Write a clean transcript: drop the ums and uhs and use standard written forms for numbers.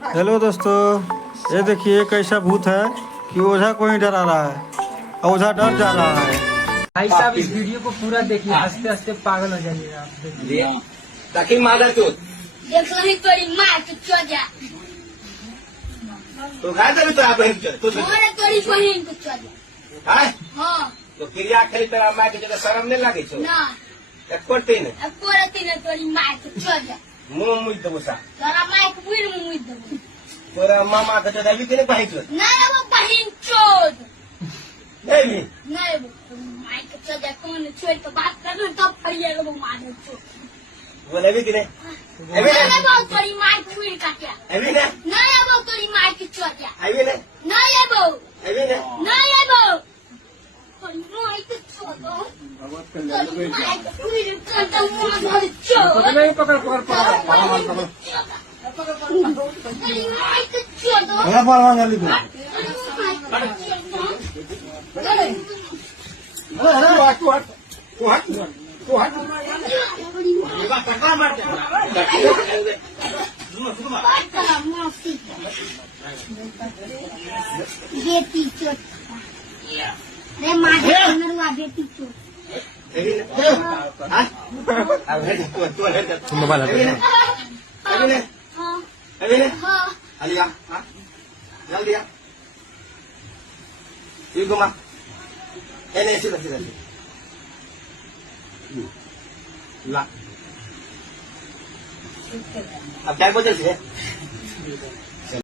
Hello दोस्तों, ये देखिए एक ऐसा भूत है कि ओझा को ही डरा रहा है। ओझा डर जा रहा है। भाई साहब इस वीडियो को पूरा देखिए, हंसते हंसते पागल हो जाइएगा आप। देखिए ताकि मादर चोत देखो ही तोरी माँ तो चो जा। तो काय तरी तो आप तो मोरे तोरी बहिन को चो जा। हाय हाँ तो क्रिया खेली तेरा माँ के जगह शर्म नहीं लागे छो ना एक करते नहीं अब कोरे तीने तोरी माँ को चो जा। मुंह मुझ दबो सा तोरा माँ को बुढ़ मुँह दो। तोरा मामा का जगह भी नहीं पाई छो ना वो बहिन चोद। नहीं भी नहीं वो माँ को चो जा। कौन छोड़ के बात कर रहे तब फरिएगा वो माँ को चो। बोले भी नहीं अभी ना नहीं वो तोरी माँ को बुढ़ का क्या? अभी नहीं ना वो तोरी माँ की चो जा। अभी नहीं ना ये वो अभी नहीं ना ये वो तोरी माँ को चो दो। तोरी माँ को बुढ़ का तो मुँह को चो। नहीं पकड़ पकड़ पकड़ तोरी माँ को चो दो। भैया बाल कर लीजिए। तू हट ये बात पकड़ा मारते बेटी चोट रे माधे नरुआ बेटी चोट अभी नहीं हां अब है तू है मोबाइल अभी नहीं अभी नहीं हाँ अभी नहीं हाँ अलिया हां जल्दी आ ये घुमा नहीं सीधा सीधा ला अब क्या बोलते हैं